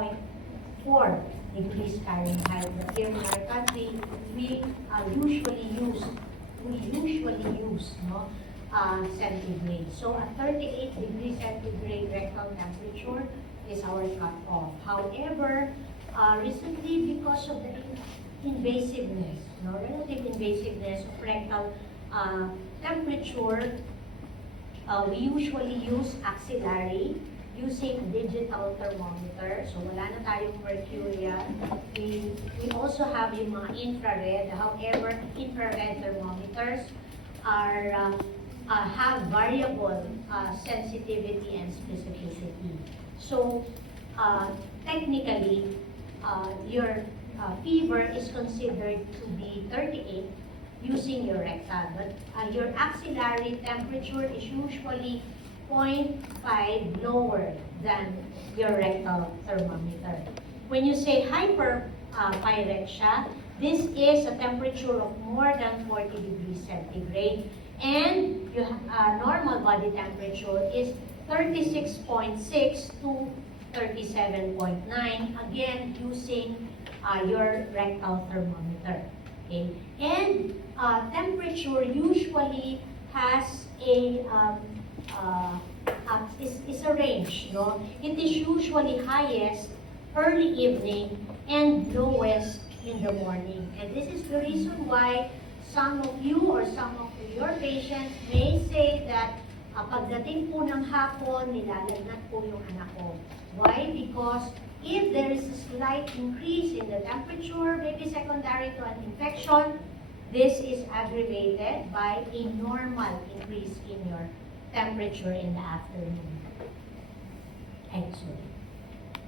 36.4 degrees Fahrenheit. But here in our country, we usually use centigrade. So at 38 degrees centigrade rectal temperature is our cutoff. However, recently, because of the invasiveness, relative invasiveness of rectal temperature, we usually use axillary using a digital thermometer. So wala na tayong mercurial. We also have yung mga infrared. However, infrared thermometers have variable sensitivity and specificity. So technically, your fever is considered to be 38 using your rectal, but your axillary temperature is usually 0.5 lower than your rectal thermometer. When you say hyperpyrexia, this is a temperature of more than 40 degrees centigrade, and your normal body temperature is 36.6 to 37.9, again using your rectal thermometer. Okay? And temperature usually has a is a range. No? It is usually highest early evening and lowest in the morning. And this is the reason why some of you or some of your patients may say that pagdating po ng hapon, nilalagnat po yung anak ko. Why? Because if there is a slight increase in the temperature, maybe secondary to an infection, this is aggravated by a normal increase in your temperature in the afternoon. Excellent.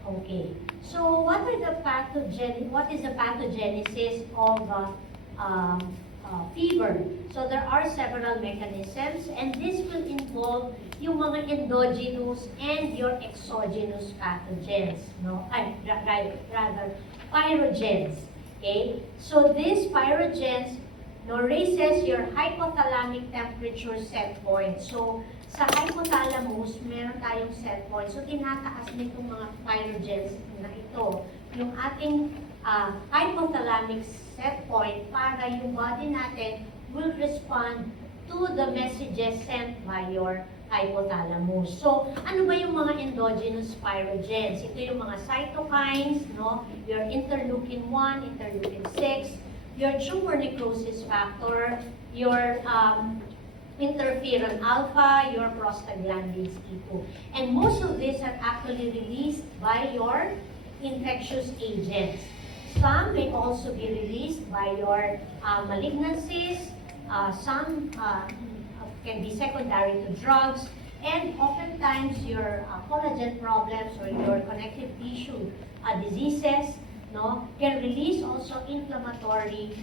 Okay. So what is the pathogenesis of fever? So there are several mechanisms, and this will involve yung mga endogenous and your exogenous pathogens, rather pyrogens. Okay? So these pyrogens raises your hypothalamic temperature set point. So sa hypothalamus, meron tayong set point. So tinataas nitong mga pyrogens na ito yung ating hypothalamic set point para yung body natin will respond to the messages sent by your hypothalamus. So, ano ba yung mga endogenous pyrogens? Ito yung mga cytokines, your interleukin 1, interleukin 6, your tumor necrosis factor, your interferon alpha, your prostaglandins E2. And most of these are actually released by your infectious agents. Some may also be released by your malignancies. Some can be secondary to drugs. And oftentimes your collagen problems or your connective tissue diseases can release also inflammatory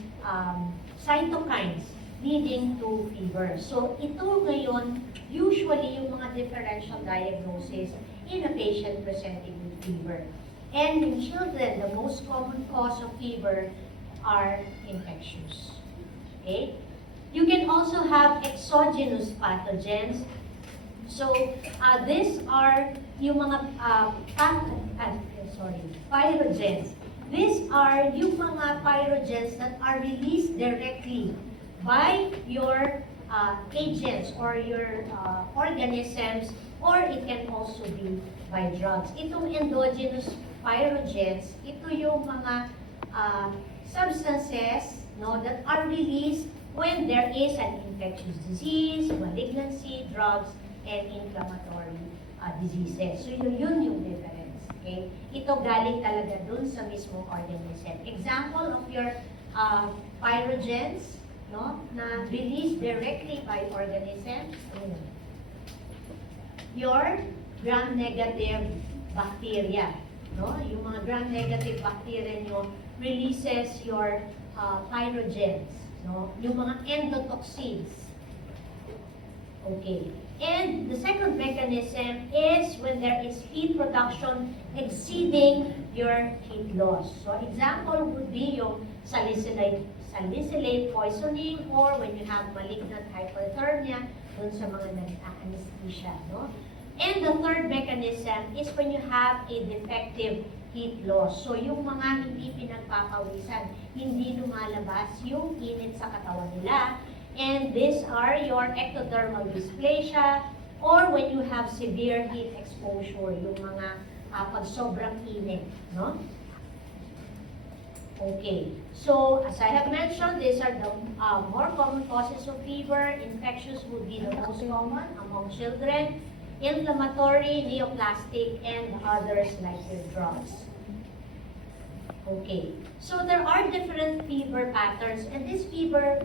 cytokines leading to fever. So ito ngayon, usually yung mga differential diagnosis in a patient presenting with fever. And in children, the most common cause of fever are infectious. Okay? You can also have exogenous pathogens. So these are yung mga pyrogens. These are yung mga pyrogens that are released directly by your agents or your organisms, or it can also be by drugs. Itong endogenous pyrogens, ito yung mga substances that are released when there is an infectious disease, malignancy, drugs, and inflammatory diseases. So yun yung difference. Okay? Ito galing talaga dun sa mismong organism. Example of your pyrogens na released directly by organisms. Your gram-negative bacteria. Yung mga gram-negative bacteria nyo releases your pyrogens. Yung mga endotoxins. Okay. And the second mechanism is when there is heat production exceeding your heat loss. So example would be yung salicylate poisoning, or when you have malignant hyperthermia dun sa mga nag-anesthesia. And the third mechanism is when you have a defective heat loss. So yung mga hindi pinagpapawisan, hindi lumalabas yung init sa katawan nila. And these are your ectodermal dysplasia or when you have severe heat exposure, yung mga pag sobrang init, no? Okay, so as I have mentioned, these are the more common causes of fever. Infectious would be the most common among children. Inflammatory, neoplastic, and others like your drugs. Okay, so there are different fever patterns, and these fever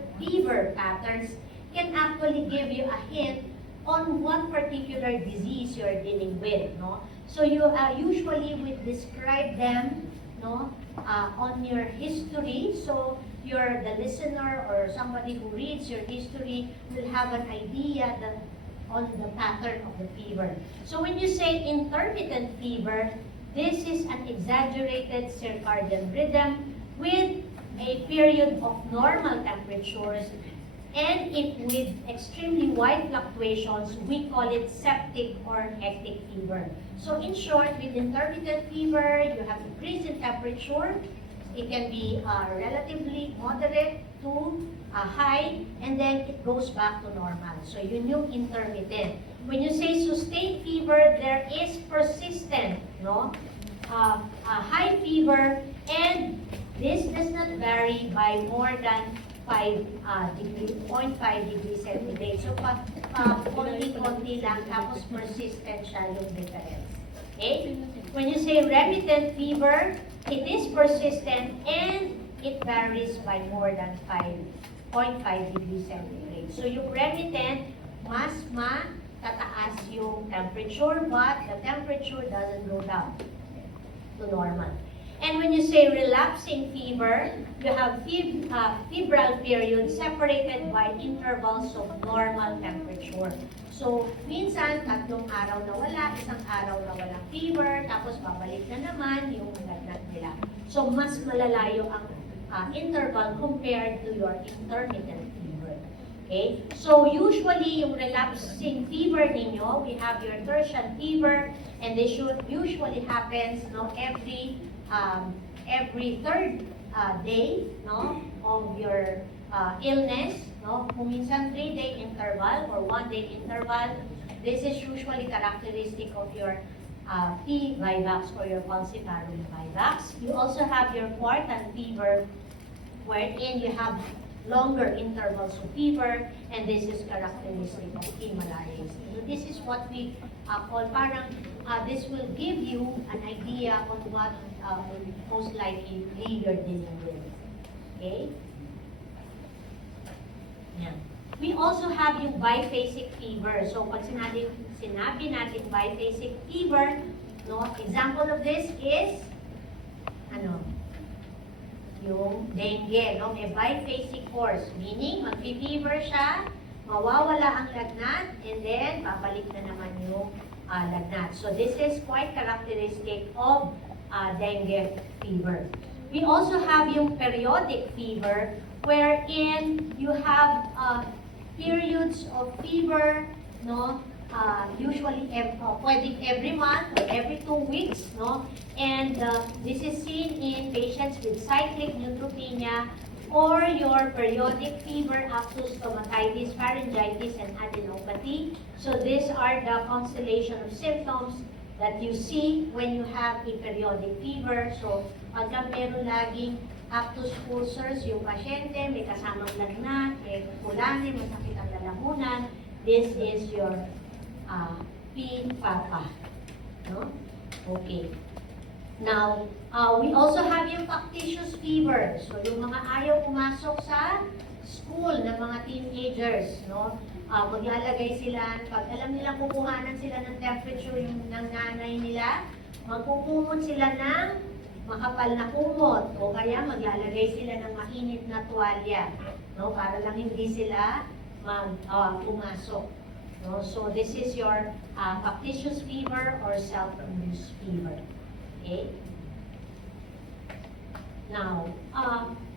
patterns can actually give you a hint on what particular disease you're dealing with, no? So you usually would describe them, no, on your history. So the listener or somebody who reads your history will have an idea that on the pattern of the fever. So when you say intermittent fever, this is an exaggerated circadian rhythm with a period of normal temperatures, and if with extremely wide fluctuations, we call it septic or hectic fever. So in short, with intermittent fever, you have increase in temperature. It can be relatively moderate to high, and then it goes back to normal. So yun yung intermittent. When you say sustained fever, there is persistent, no? High fever, and this does not vary by more than 0.5 degrees centigrade. So konti-konti lang, tapos persistent siya yung difference. Okay? When you say remittent fever, it is persistent and it varies by more than 0.5 degrees centigrade. So yung remittent, mas matataas yung temperature, but the temperature doesn't go down to normal. And when you say relapsing fever, you have febrile periods separated by intervals of normal temperature. So, minsan, 3 araw na wala, 1 araw na walang fever, tapos babalik na naman yung lagnat nila. So, mas malalayo ang interval compared to your intermittent fever. Okay? So, usually, yung relapsing fever ninyo, we have your tertian fever, and this usually happens every third day, no, of your illness, no? Kung minsan 3-day interval or 1-day interval, this is usually characteristic of your P. vivax or your falciparum vivax. You also have your quartan fever, wherein you have longer intervals of fever, and this is characteristic of hemolysis. So this is what we call parang this will give you an idea on what most likely you're dealing with. Okay? Yeah. We also have yung biphasic fever. So pag sinabi natin biphasic fever, no, example of this is yung dengue, no? May biphasic course, meaning magfi-fever siya, mawawala ang lagnat, and then babalik na naman yung lagnat. So this is quite characteristic of dengue fever. We also have yung periodic fever, wherein you have periods of fever, no? Usually pwedeng every month or every 2 weeks, no? And this is seen in patients with cyclic neutropenia or your periodic fever up to stomatitis, pharyngitis, and adenopathy. So these are the constellation of symptoms that you see when you have a periodic fever. So pagka meron laging actus pulsars yung pasyente, may kasamang lagnat, may kulani, masakit ang lalamunan, this is your PPAPA. No? Okay. Now, we also have yung factitious fever. So, yung mga ayaw pumasok sa school ng mga teenagers, no? Maglalagay sila, pag alam nilang kukuhanan sila ng temperature yung ng nanay nila, magkukumot sila ng makapal na kumot, o kaya maglalagay sila ng mainit na tuwalya, no? Para lang hindi sila pumasok. No? So, this is your factitious fever or self-induced fever. Okay? Now,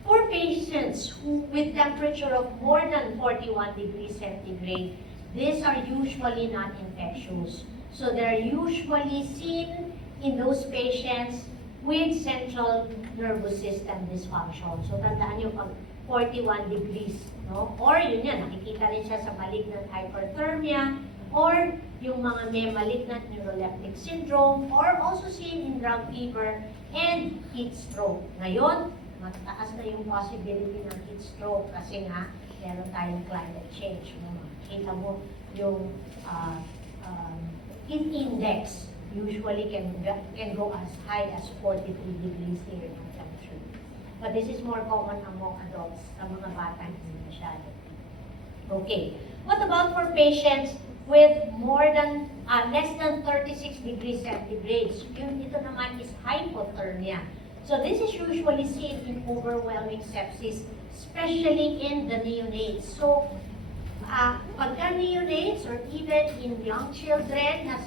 for patients with temperature of more than 41 degrees centigrade, these are usually not infectious. So they're usually seen in those patients with central nervous system dysfunction. So tandaan nyo pag 41 degrees, no? Or yun yan, nakikita rin siya sa malignant hyperthermia, or yung mga may malignant neuroleptic syndrome, or also seen in drug fever and heat stroke. Ngayon, mataas na yung possibility ng heat stroke kasi nga meron tayong climate change. No? Kita mo yung heat index usually can go as high as 43 degrees here in our country. But this is more common among adults. Sa mga bata, hindi masyado. Okay. What about for patients with less than 36 degrees centigrade? Ito naman is hypothermia. So this is usually seen in overwhelming sepsis, especially in the neonates. So pagka neonates or even in young children na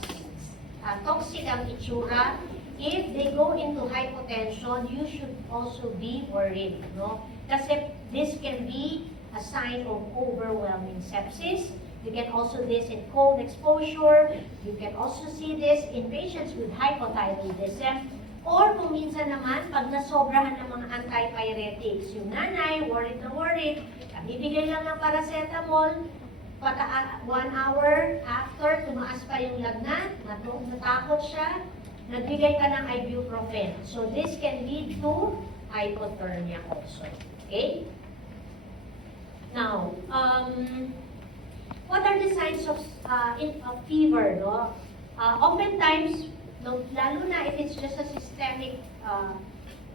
toxic ang itsura, if they go into hypotension, you should also be worried, no? Kasi this can be a sign of overwhelming sepsis. You can also this in cold exposure. You can also see this in patients with hypothyroidism. Or kung minsan naman, pag nasobrahan ng mga antipyretics, yung nanay, worried na worried, bibigyan lang ng paracetamol, 1 hour after, tumaas pa yung lagnat, natakot siya, nagbigay ka ng ibuprofen. So this can lead to hypothermia also. Okay? Now, what are the signs of fever? No? Oftentimes, no, lalo na if it's just a systemic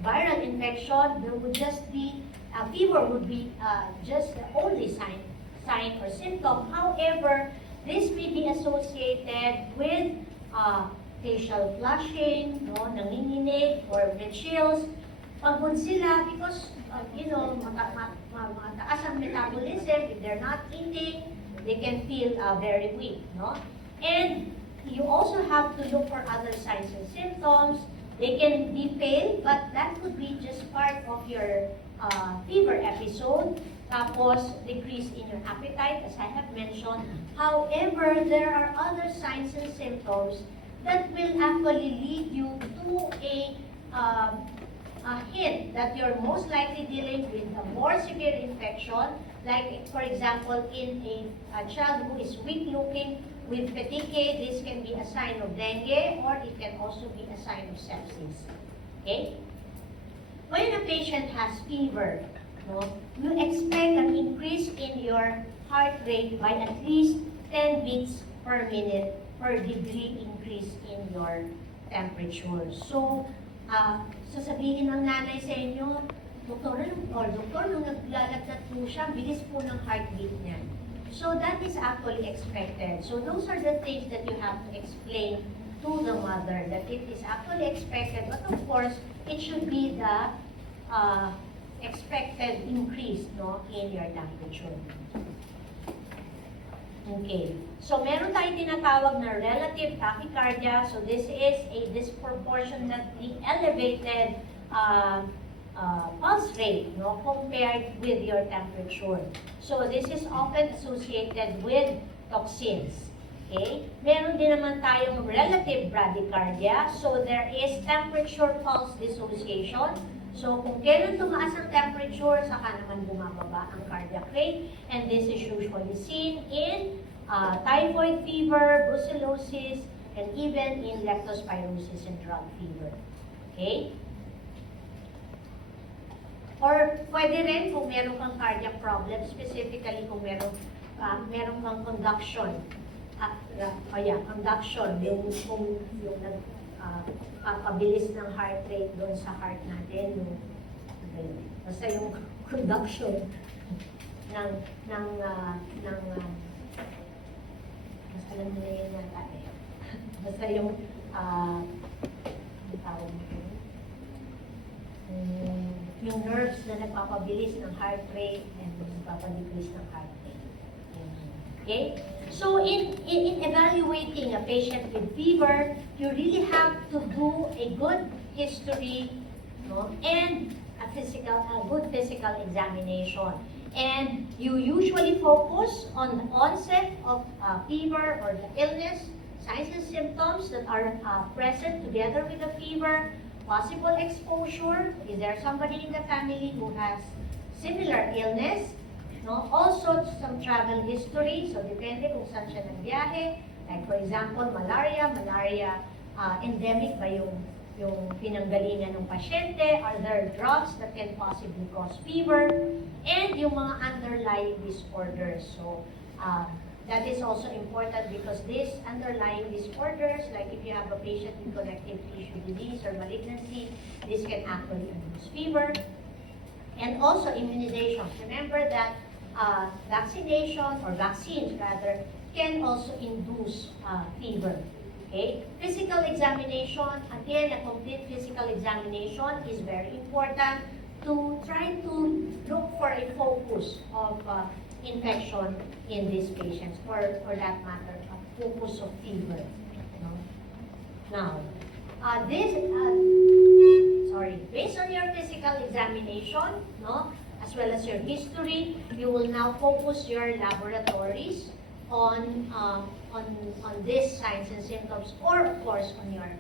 viral infection, there would just be, fever would be just the only sign or symptom. However, this may be associated with facial flushing, no, nanginginig, or with chills. Pagod sila because, mataas ang metabolism. If they're not eating, they can feel very weak, no? And you also have to look for other signs and symptoms. They can be pale, but that could be just part of your fever episode. Tapos, decrease in your appetite, as I have mentioned. However, there are other signs and symptoms that will actually lead you to a hint that you're most likely dealing with a more severe infection, like, for example, in a child who is weak-looking with fatigue, this can be a sign of dengue, or it can also be a sign of sepsis. Okay? When a patient has fever, no, you expect an increase in your heart rate by at least 10 beats per minute per degree increase in your temperature. So, sasabihin ng nanay sa inyo, doktor, nung naglalagnat po siya, bilis po ng heartbeat niya. So that is actually expected. So those are the things that you have to explain to the mother, that it is actually expected, but of course, it should be the expected increase, no, in your temperature. Okay. So meron tayong tinatawag na relative tachycardia. So this is a disproportionately elevated pulse rate, no, compared with your temperature. So this is often associated with toxins. Okay? Meron din naman tayong relative bradycardia. So there is temperature pulse dissociation. So kung kailan tumaas ang temperature, saka naman bumababa ang cardiac rate. And this is usually seen in typhoid fever, brucellosis, and even in leptospirosis and drug fever. Okay? Or pwede rin kung meron kang cardiac problem, specifically kung meron kang conduction. Conduction, yung pabilis ng heart rate doon sa heart natin. Basta yung conduction ng mas alam nila yun yata eh. Basta yung tawag mo yung nerves na nagpapabilis ng heart rate and nagpapadecrease ng heart rate. Okay? So in evaluating a patient with fever, you really have to do a good history, no, and a good physical examination. And you usually focus on the onset of fever or the illness, signs and symptoms that are present together with the fever. possible exposure. Is there somebody in the family who has similar illness? No? Also, some travel history. So, depende kung saan siya nagbiyahe. Like, for example, malaria endemic ba yung pinanggalingan ng pasyente? Are there drugs that can possibly cause fever? And yung mga underlying disorders. So, that is also important because these underlying disorders, like if you have a patient with connective tissue disease or malignancy, this can actually induce fever. And also immunization. Remember that vaccination or vaccines rather can also induce fever. Okay? Physical examination, again, a complete physical examination is very important to try to look for a focus of infection in these patients, or for that matter, a focus of fever. No? Now, based on your physical examination, no, as well as your history, you will now focus your laboratories on these signs and symptoms, or of course on your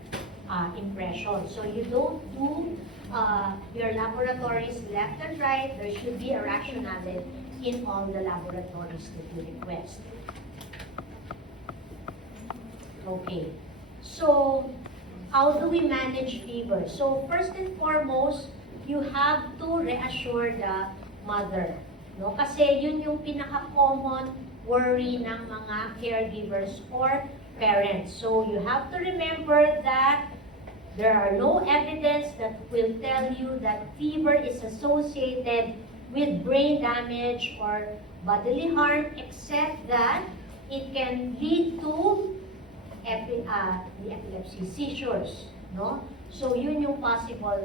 impression. So you don't do your laboratories left and right. There should be a rationale in all the laboratories that you request. Okay, so how do we manage fever? So first and foremost, you have to reassure the mother. No? Kasi yun yung pinaka-common worry ng mga caregivers or parents. So you have to remember that there are no evidence that will tell you that fever is associated with brain damage or bodily harm, except that it can lead to the epilepsy seizures, no? So yun yung possible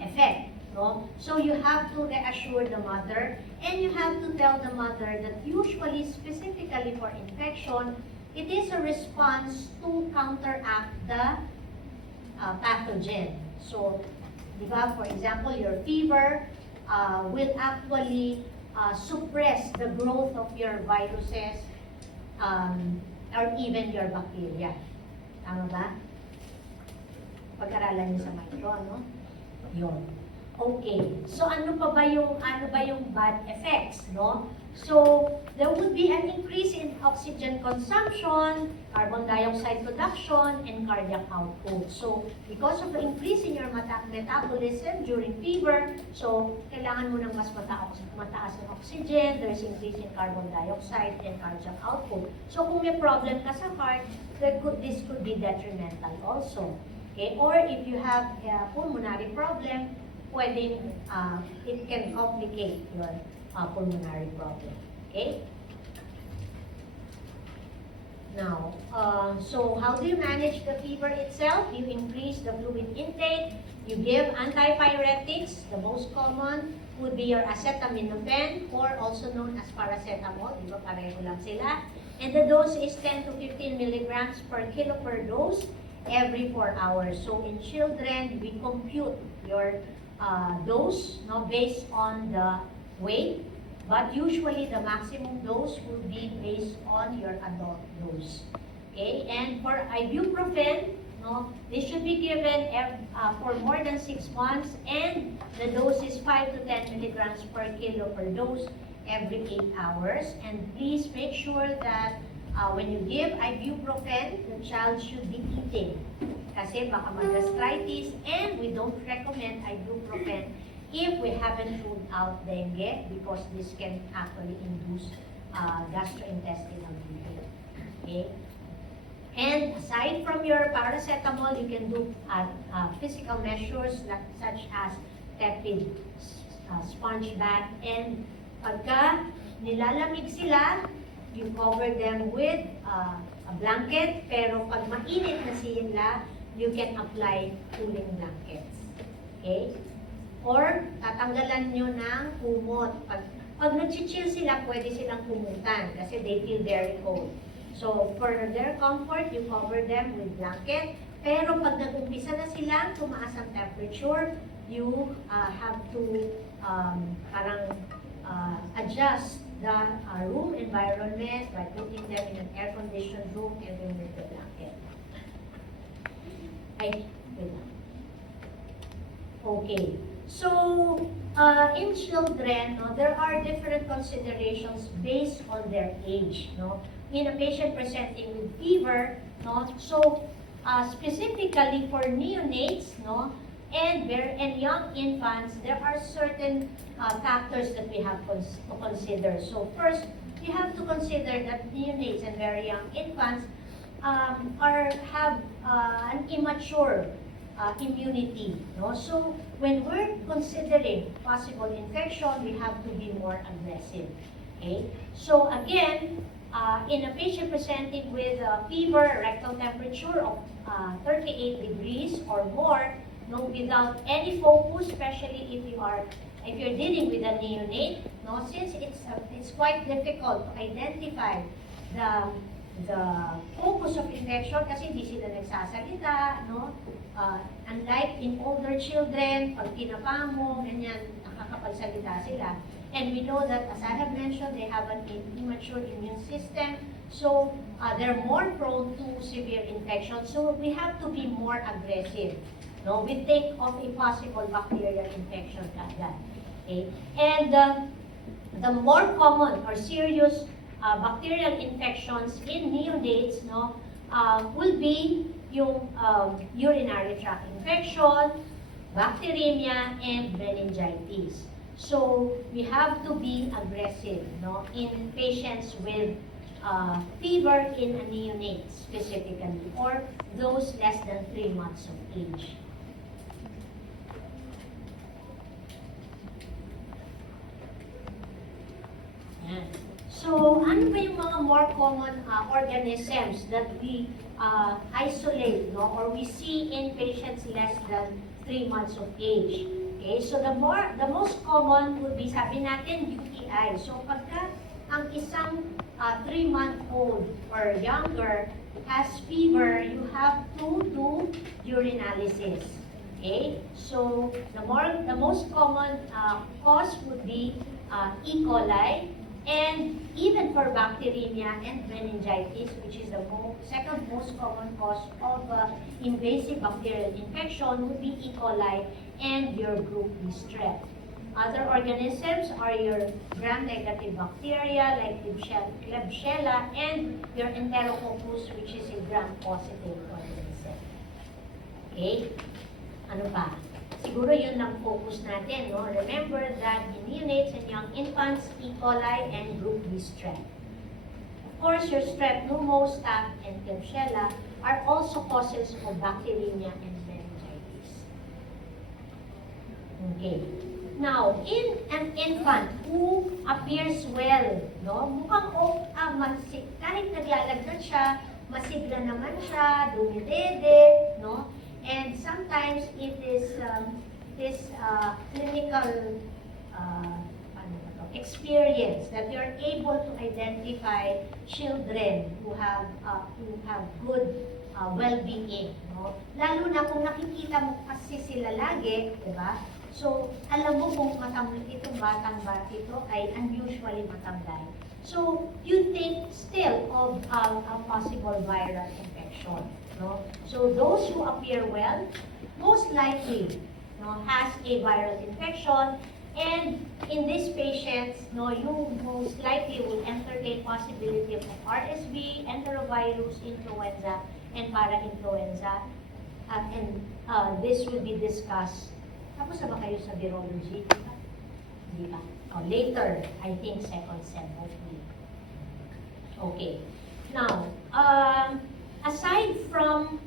effect, no? So you have to reassure the mother, and you have to tell the mother that usually, specifically for infection, it is a response to counteract the pathogen. So, di ba, for example, your fever will actually suppress the growth of your viruses or even your bacteria. Tama ba? Pag-aralan niyo sa micro, ano? Yun. Okay. So, ano ba yung bad effects, no? So, there would be an increase in oxygen consumption, carbon dioxide production, and cardiac output. So, because of the increase in your metabolism during fever, so, kailangan mo ng mas mataas ng oxygen, there's increase in carbon dioxide and cardiac output. So, kung may problem ka sa heart, this could be detrimental also. Okay? Or if you have a pulmonary problem, pwedeng, it can complicate your pulmonary problem. Okay? Now, so how do you manage the fever itself? You increase the fluid intake. You give antipyretics. The most common would be your acetaminophen, or also known as paracetamol. Di ba, pareho lang sila. And the dose is 10 to 15 milligrams per kilo per dose every 4 hours. So in children, we compute your dose, no, based on the weight, but usually the maximum dose will be based on your adult dose. Okay, and for ibuprofen, no, this should be given for more than 6 months, and the dose is 5 to 10 milligrams per kilo per dose every 8 hours. And please make sure that when you give ibuprofen, the child should be eating. Kasi baka mag-gastritis, and we don't recommend ibuprofen if we haven't ruled out dengue, because this can actually induce gastrointestinal bleeding. Okay? And aside from your paracetamol, you can do physical measures such as tepid sponge bath, and pagka nilalamig sila, you cover them with a blanket, pero pag mainit na sila, you can apply cooling blankets. Okay? Or tatanggalan nyo ng kumot. Pag nag-chill sila, pwede silang kumutan kasi they feel very cold. So, for their comfort, you cover them with blanket. Pero pag nag-umpisa na sila, tumaas ang temperature, you have to adjust the room environment by putting them in an air-conditioned room and remove the blanket. Ay, wait lang. Okay. So, in children, no, there are different considerations based on their age. No? In a patient presenting with fever, no, so specifically for neonates, no, and young infants, there are certain factors that we have to consider. So first, we have to consider that neonates and very young infants have an immature immunity. No? So when we're considering possible infection, we have to be more aggressive. Okay? So again, in a patient presenting with fever, rectal temperature of 38 degrees or more, no, without any focus, especially if you're dealing with a neonate, no, since it's quite difficult to identify the focus of infection kasi hindi sila nagsasalita, no? Unlike in older children, pag tinapa mo, ganyan, nakakapagsalita sila. And we know that, as I have mentioned, they have an immature immune system, so they're more prone to severe infection. So we have to be more aggressive. No, we think of a possible bacterial infection kagad. Okay? And the more common or serious bacterial infections in neonates, no, will be yung urinary tract infection, bacteremia, and meningitis. So we have to be aggressive, no, in patients with fever in a neonate specifically, or those less than 3 months of age. Yan. So, ano ba yung mga more common organisms that we isolate, no, or we see in patients less than 3 months of age? Okay, so the most common would be, sabi natin, UTI. So, pagka ang isang 3-month-old or younger has fever, you have to do urinalysis. Okay, so the most common cause would be E. coli. And even for bacteremia and meningitis, which is the second most common cause of invasive bacterial infection, would be E. coli and your group B strep. Other organisms are your gram-negative bacteria like Klebsiella and your Enterococcus, which is a gram-positive organism. Okay? Ano pa? Siguro yun ang focus natin, no? Remember that in neonates and young infants, E. coli and group B strep. Of course, your strep pneumo, staph, and Klebsiella are also causes of bacteremia and meningitis. Okay. Now, in an infant who appears well, no? Mukhang kahit naglalagnat siya, masigla naman siya, dumidede, no? And sometimes it is this clinical experience that you're able to identify children who have good well-being. No? Lalo na kung nakikita mo kasi sila lagi, di ba? So, alam mo kung itong batang ito ay unusually matambay. So, you think still of a possible viral infection. No? So those who appear well, most likely, no, has a viral infection, and in these patients, no, you most likely will entertain possibility of RSV, enterovirus, influenza, and parainfluenza, and this will be discussed. Tapos na ba kayo sa virology? Di ba? Oh, later, I think second sem, hopefully. Okay. Now, aside from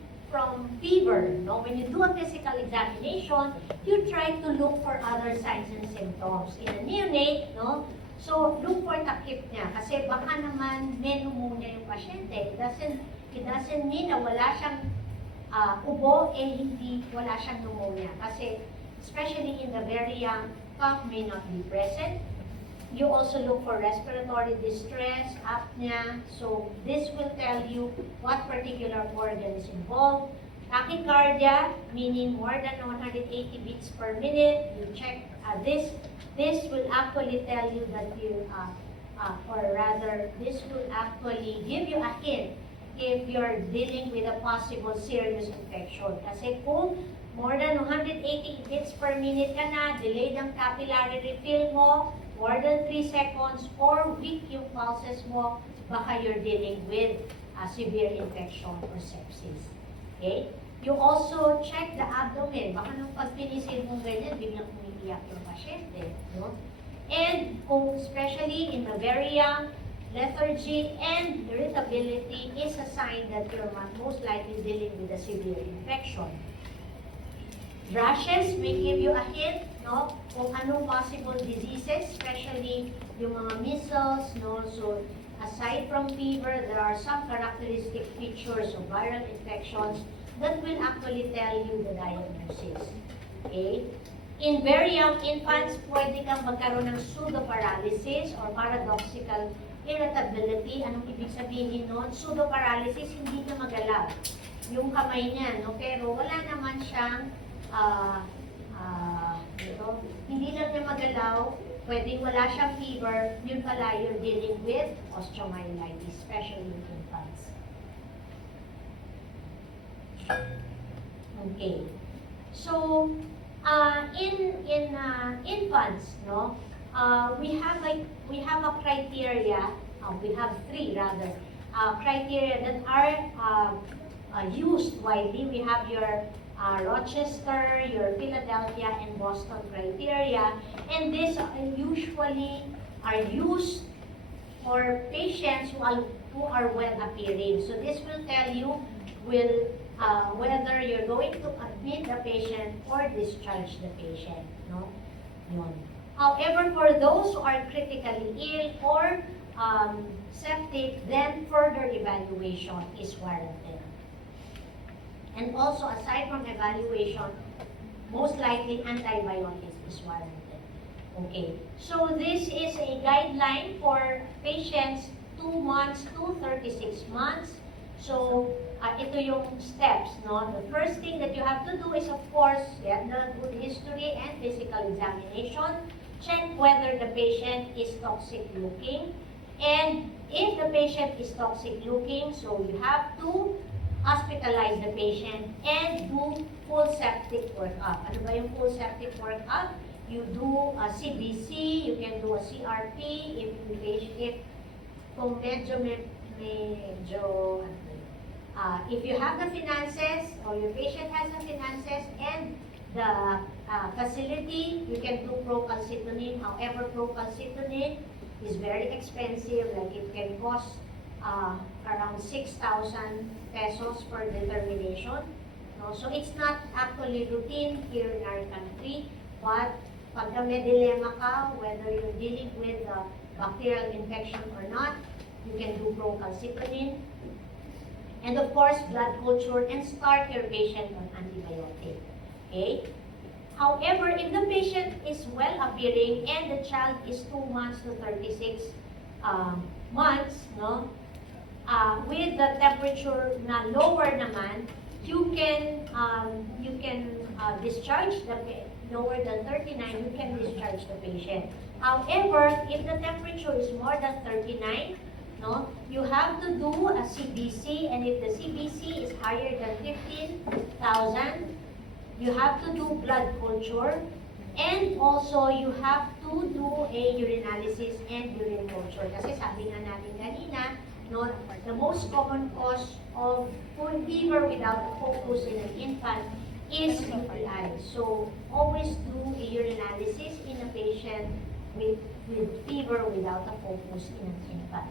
fever, no, when you do a physical examination, you try to look for other signs and symptoms. In a neonate, no, so look for takip niya. Kasi baka naman may pneumonia yung pasyente. It doesn't mean na wala siyang ubo, hindi wala siyang pneumonia. Kasi especially in the very young, cough may not be present. You also look for respiratory distress, apnea. So this will tell you what particular organ is involved. Tachycardia, meaning more than 180 beats per minute. You check this. This will actually tell you that you, or rather, this will actually give you a hint if you're dealing with a possible serious infection. Kasi kung more than 180 beats per minute ka na, delayed ang capillary refill mo, more than 3 seconds, or weak yung pulses mo, baka you're dealing with a severe infection or sepsis. Okay? You also check the abdomen. Baka nung pagpinisil mo ganyan, biglang umiiyak yung pasyente. No? And kung especially in the very young, lethargy and irritability is a sign that you're most likely dealing with a severe infection. Rashes may give you a hint, no, kung anong possible diseases, especially yung mga measles, no. So, aside from fever, there are some characteristic features of viral infections that will actually tell you the diagnosis. Okay? In very young infants, pwede kang magkaroon ng pseudoparalysis or paradoxical irritability. Anong ibig sabihin nun? Pseudoparalysis, hindi niya magalaw yung kamay niya, no? Pero wala naman siyang hindi lang niya magalaw, pwedeng wala siyang fever, yun pala you're dealing with osteomyelitis, especially in infants. Okay. So, in infants, no, we have a criteria, we have 3 rather, criteria that are used widely. We have your Rochester, your Philadelphia, and Boston criteria, and these usually are used for patients who are well appearing. So this will tell you whether you're going to admit the patient or discharge the patient. No? Yun. However, for those who are critically ill or septic, then further evaluation is warranted. And also, aside from evaluation, most likely antibiotics is warranted. Okay. So this is a guideline for patients 2 months to 36 months. So, ito yung steps, no? The first thing that you have to do is, of course, get the good history and physical examination. Check whether the patient is toxic looking. And if the patient is toxic looking, so you have to hospitalize the patient and do full septic workup. Ano ba yung full septic workup? You do a CBC, you can do a CRP, if kung if you have the finances or your patient has the finances and the facility, you can do procalcitonin. However, procalcitonin is very expensive, like it can cost around 6,000 pesos per determination. No? So it's not actually routine here in our country, but pagka may dilemma ka, whether you're dealing with bacterial infection or not, you can do procalcitonin. And of course, blood culture, and start your patient on antibiotic. Okay? However, if the patient is well appearing and the child is 2 months to 36 months, no, with the temperature na lower naman, you can discharge the lower than 39, you can discharge the patient. However, if the temperature is more than 39, no, you have to do a CBC, and if the CBC is higher than 15,000, you have to do blood culture, and also you have to do a urinalysis and urine culture. Kasi sabi nga natin kanina, no, the most common cause of fever without focus in an infant is UTI. So always do a urinalysis in a patient with fever without a focus in an infant.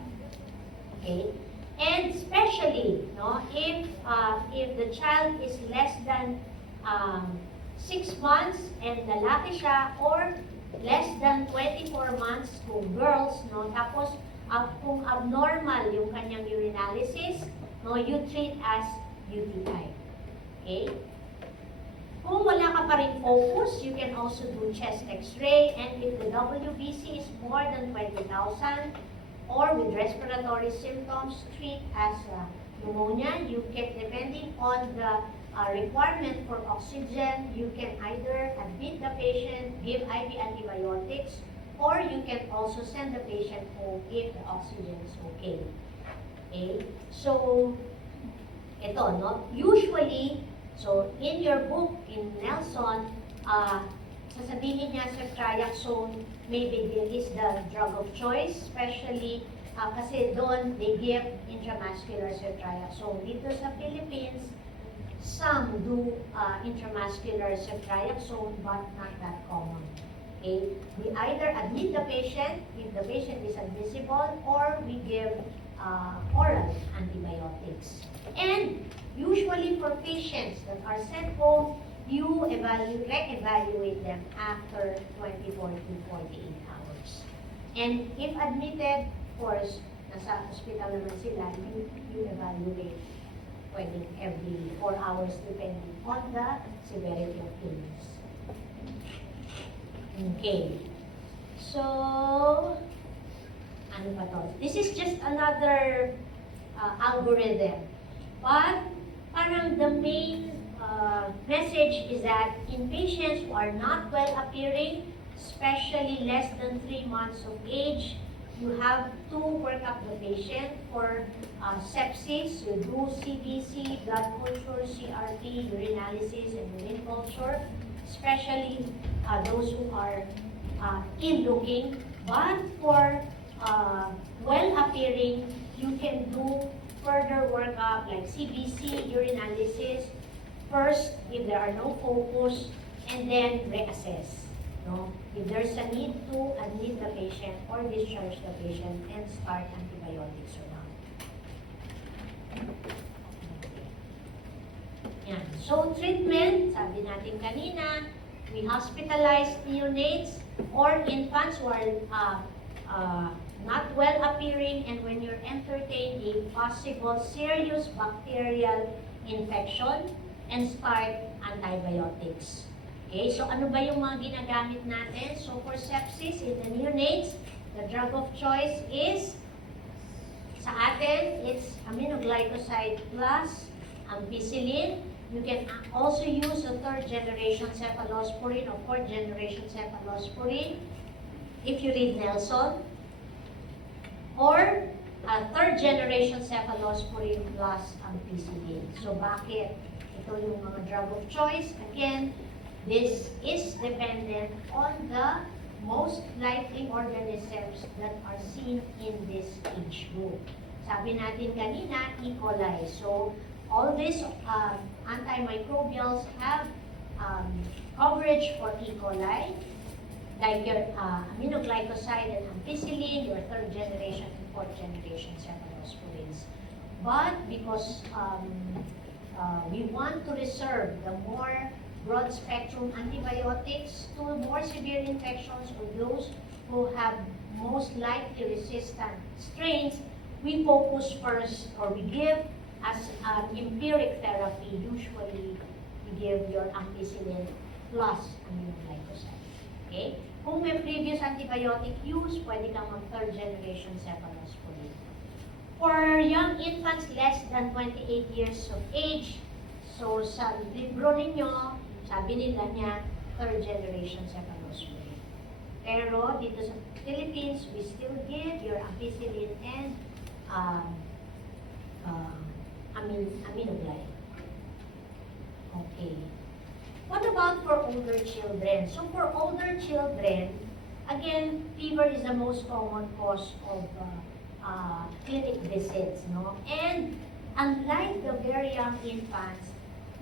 Okay? And especially, no, if the child is less than 6 months and lalaki siya, or less than 24 months kung girls, no, tapos kung abnormal yung kanyang urinalysis, no, you treat as UTI. Okay? Kung wala ka pa rin focus, you can also do chest x-ray, and if the WBC is more than 20,000, or with respiratory symptoms, treat as pneumonia. You can, depending on the requirement for oxygen, you can either admit the patient, give IV antibiotics, or you can also send the patient home if the oxygen is okay. Okay? So, ito, no? Usually, so in your book, in Nelson, sasabihin niya ceftriaxone, maybe there is the drug of choice, especially kasi doon they give intramuscular ceftriaxone. Dito sa Philippines, some do intramuscular ceftriaxone, but not that common. Okay? We either admit the patient if the patient is admissible, or we give oral antibiotics. And usually for patients that are sent home, you re-evaluate them after 24 to 48 hours. And if admitted, of course, nasa hospital naman sila, you evaluate pwedeng every 4 hours depending on the severity of illness. Okay. So, ano pa to? This is just another algorithm. But, parang the main message is that in patients who are not well appearing, especially less than 3 months of age, you have to work up the patient for sepsis. You do CBC, blood culture, CRP, urinalysis, and urine culture, especially those who are ill-looking. But for well-appearing, you can do further workup like CBC, urinalysis, first if there are no focus, and then reassess. No? If there's a need to admit the patient or discharge the patient and start antibiotics or not. Yan. So treatment, sabi natin kanina, we hospitalize neonates or infants who are not well appearing, and when you're entertaining a possible serious bacterial infection, and start antibiotics. Okay, so ano ba yung mga ginagamit natin? So for sepsis in the neonates, the drug of choice is, sa atin, it's aminoglycoside plus ampicillin. You can also use a 3rd generation cephalosporin or 4th generation cephalosporin if you read Nelson, or a 3rd generation cephalosporin plus ampicillin. So bakit ito yung mga drug of choice? Again, this is dependent on the most likely organisms that are seen in this age group. Sabi natin kanina, E. coli. So, all these antimicrobials have coverage for E. coli, like your aminoglycoside and ampicillin, your 3rd generation and 4th generation cephalosporins. But because we want to reserve the more broad-spectrum antibiotics to more severe infections or those who have most likely resistant strains, we focus first, or we give as an empiric therapy. Usually, we give your ampicillin plus aminoglycoside. Okay? Kung may previous antibiotic use, pwede kang mag 3rd generation cephalosporin. For young infants less than 28 years of age, so sa libro ninyo, sabi nila niya, 3rd generation cephalosporin. Pero dito sa Philippines, we still give your ampicillin and aminogly. Okay. What about for older children? So for older children, again, fever is the most common cause of clinic visits, no? And unlike the very young infants,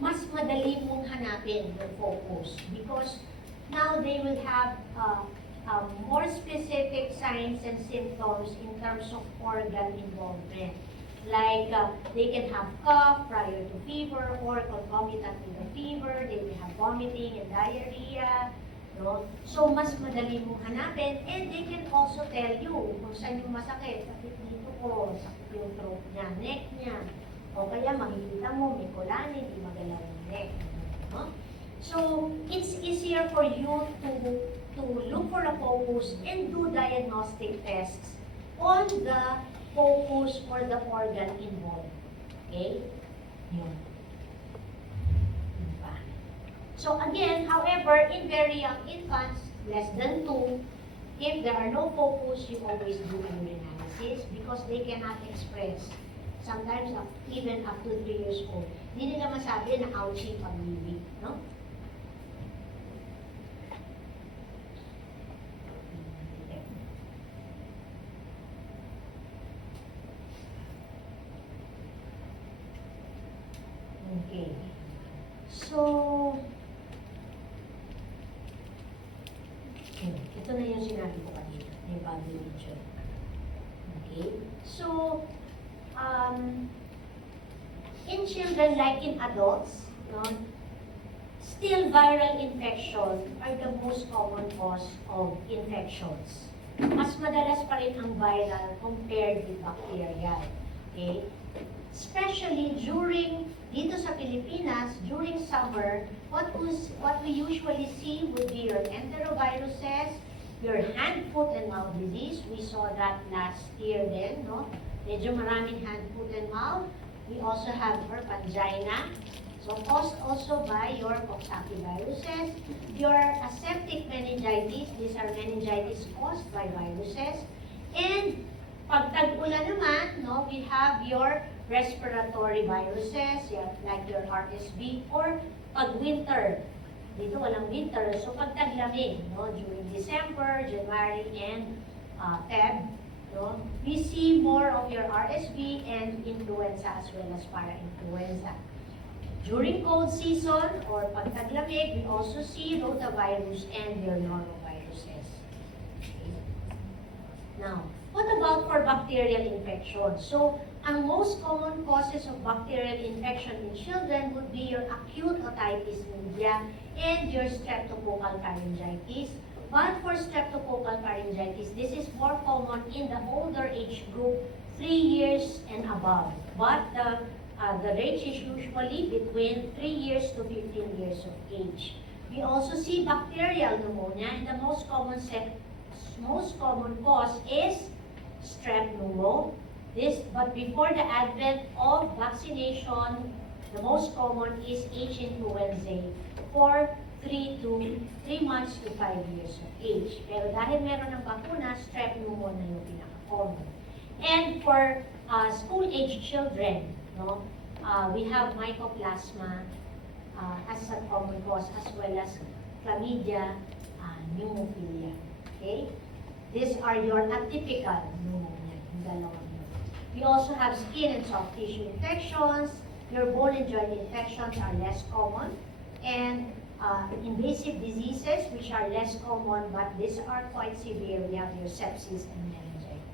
mas madali mong hanapin yung focus because now they will have more specific signs and symptoms in terms of organ involvement. Like they can have cough prior to fever or concomitant with the fever, they will have vomiting and diarrhea. No? So mas madali mong hanapin, and they can also tell you kung saan yung masakit. Sakit dito ko, sakit yung throat niya, neck niya. O kaya makikita mo, may kulani, di magalaw yung neck. No? So, it's easier for you to look for a focus and do diagnostic tests on the focus or the organ involved. Okay? Yun. Diba? So again, however, in very young infants, less than 2, if there are no focus, you always do an urinalysis because they cannot express sometimes even up to 3 years old. Hindi nila masabi na ouchie pag-ibig, no? Okay. So, ito na yung sinabi ko kanina, yung body region. Okay? So, in children like in adults, no, still viral infection are the most common cause of infections. Mas madalas pa rin ang viral compared with bacterial. Okay? Especially dito sa Pilipinas, during summer, what we usually see would be your enteroviruses, your hand, foot, and mouth disease. We saw that last year then, no? Medyo maraming hand, foot, and mouth. We also have herpangina, so caused also by your Coxsackie viruses. Your aseptic meningitis, these are meningitis caused by viruses. And pag tag-ulan naman, no, we have your respiratory viruses, like your RSV, or pag winter. Dito walang winter, so pag taglamig, no, during December, January, and Feb, no, we see more of your RSV and influenza as well as para-influenza. During cold season or pag taglamig, we also see rotavirus and your noroviruses. Okay. Now, what about for bacterial infection? So, ang most common causes of bacterial infection in children would be your acute otitis media and your streptococcal pharyngitis. But for streptococcal pharyngitis, this is more common in the older age group, 3 years and above. But the range is usually between 3 years to 15 years of age. We also see bacterial pneumonia, and the most common cause is strep pneumo. But before the advent of vaccination, the most common is H. influenzae for 3 months to 5 years of age. Pero dahil meron ng bakuna, strep pneumo na yung pinaka-common. And for school-age children, no, we have mycoplasma as a common cause, as well as chlamydia, pneumophilia. Okay? These are your atypical pneumonia, yung dalawang. We also have skin and soft tissue infections. Your bone and joint infections are less common. And invasive diseases, which are less common, but these are quite severe. We have your sepsis and meningitis.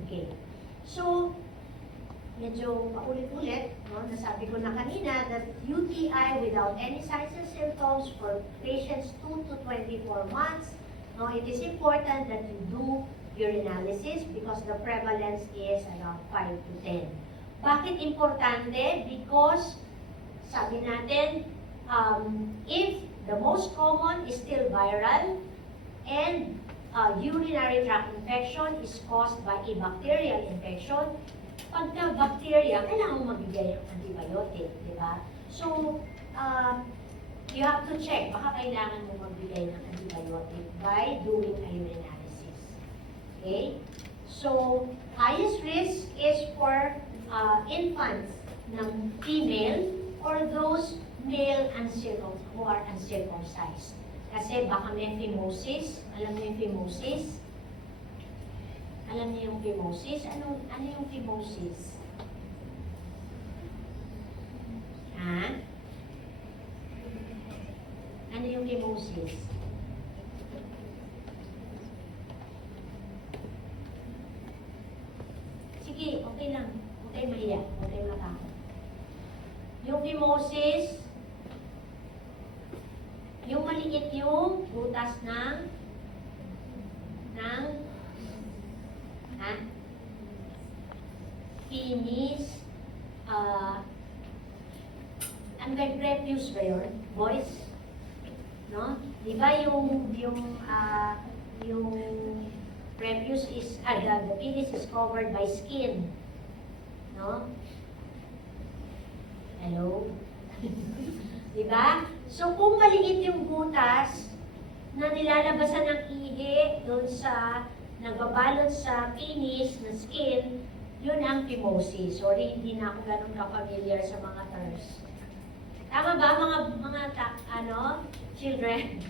Okay. So, medyo paulit-ulit, no? Nasabi ko na kanina that UTI without any signs and symptoms for patients 2 to 24 months. No, it is important that you do urinalysis because the prevalence is around 5 to 10. Bakit importante? Because sabi natin, if the most common is still viral and urinary tract infection is caused by a bacterial infection, pagka bacteria, kailangan mo magbigay ng antibiotic, di ba? So, you have to check, baka kailangan mo magbigay ng antibiotic by doing a urinalysis. Okay? So, highest risk is for infants ng female or those male who are uncircumcised. Kasi baka may phimosis. Alam niyo yung phimosis? Alam niyo yung phimosis? Ano yung phimosis? Ha? Ano yung phimosis? Sige, okay lang. Okay mahiya. Okay matakot. Yung phimosis, yung maliit yung butas ng penis, ano ba yung prepuce ba yun? Boys? No? Di ba yung prepuce is, the penis is covered by skin. No? Hello? Diba? So, kung maliit yung butas na nilalabasan ng ihi doon sa nagbabalot sa penis na skin, Yun ang phimosis. Sorry, hindi na ako ganun ka-familiar sa mga terms. Tama ba, children?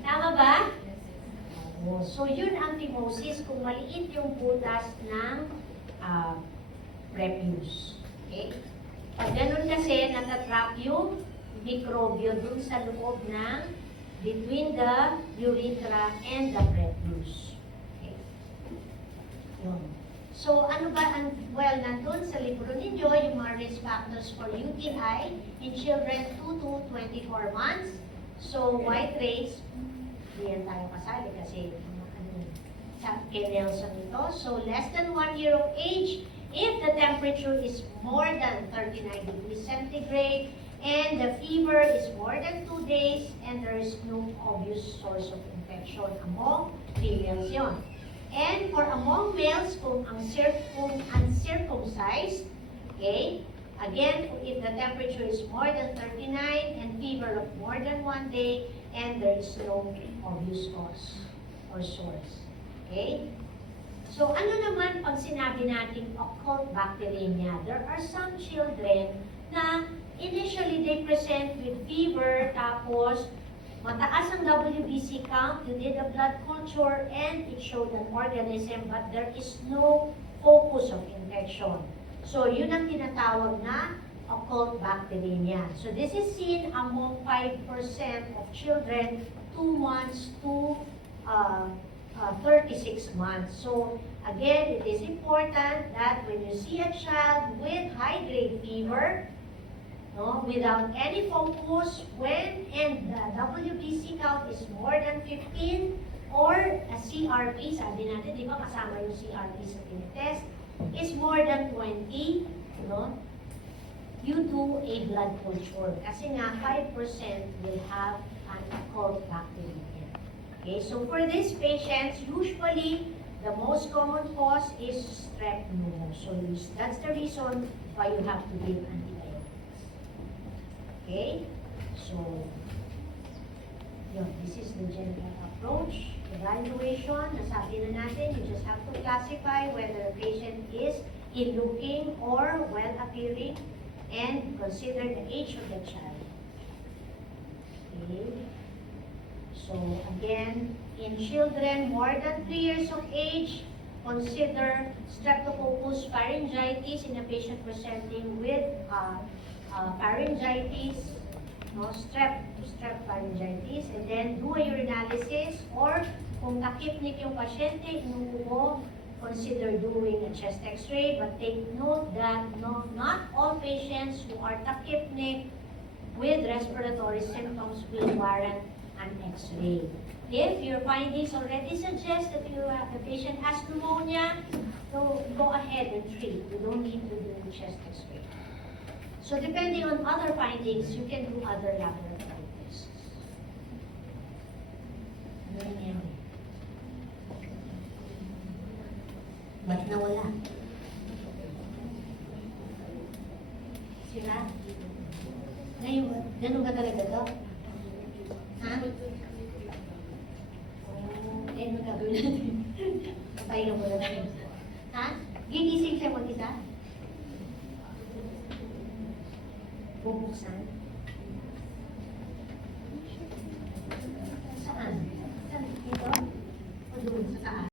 Tama ba? So, yun ang phimosis kung maliit yung butas ng refuse. Okay? Pag ganun kasi, natatrap yung mikrobyo dun sa loob ng between the urethra and the refuse. Okay? Yun. So, ano ba well, nandun sa libro ninyo, yung mga risk factors for UTI in children 2 to 24 months. So, white race, hindi yan tayo kasali kasi sa kay Nelson ito. So, less than 1 year of age, if the temperature is more than 39 degrees centigrade, and the fever is more than 2 days, and there is no obvious source of infection among females yon. And for among males, kung uncircumcised, okay, again, if the temperature is more than 39 and fever of more than 1 day, and there is no obvious cause or source. Okay? So, ano naman pag sinabi natin occult bacteremia? There are some children na initially they present with fever, tapos mataas ang WBC count, you did a blood culture, and it showed an organism, but there is no focus of infection. So, yun ang tinatawag na occult bacteremia. So, this is seen among 5% of children 2 months to 36 months. So, again, it is important that when you see a child with high-grade fever, no, without any focus, and the WBC count is more than 15, or a CRP, sabi natin, di ba kasama yung CRP sa tinitest, is more than 20, no, you do a blood culture. Kasi nga, 5% will have an occult bacteria. Okay, so for these patients, usually, the most common cause is strep pneumo. So that's the reason why you have to give antibiotics. Okay, so yun, this is the general approach. Evaluation, nasabi na natin, you just have to classify whether a patient is ill-looking or well-appearing, and consider the age of the child. Okay. So again, in children more than 3 years of age, consider Streptococcus pharyngitis in a patient presenting with pharyngitis, no, strep pharyngitis, and then do a urinalysis, or kung takipnik yung pasyente, inuubo, consider doing a chest x-ray, but take note that not all patients who are takipnik with respiratory symptoms will warrant an x-ray. If your findings already suggest that the patient has pneumonia, so go ahead and treat. You don't need to do the chest x-ray. So depending on other findings, you can do other laboratory tests. Ano nangyari? Ba't nawala? Sira? Ngayon, ganun ka talaga to? Ha? Eh, ano gagawin natin? Papahinga mo na tayo. Ha? Gigising siya mag-isa? Bubuksan?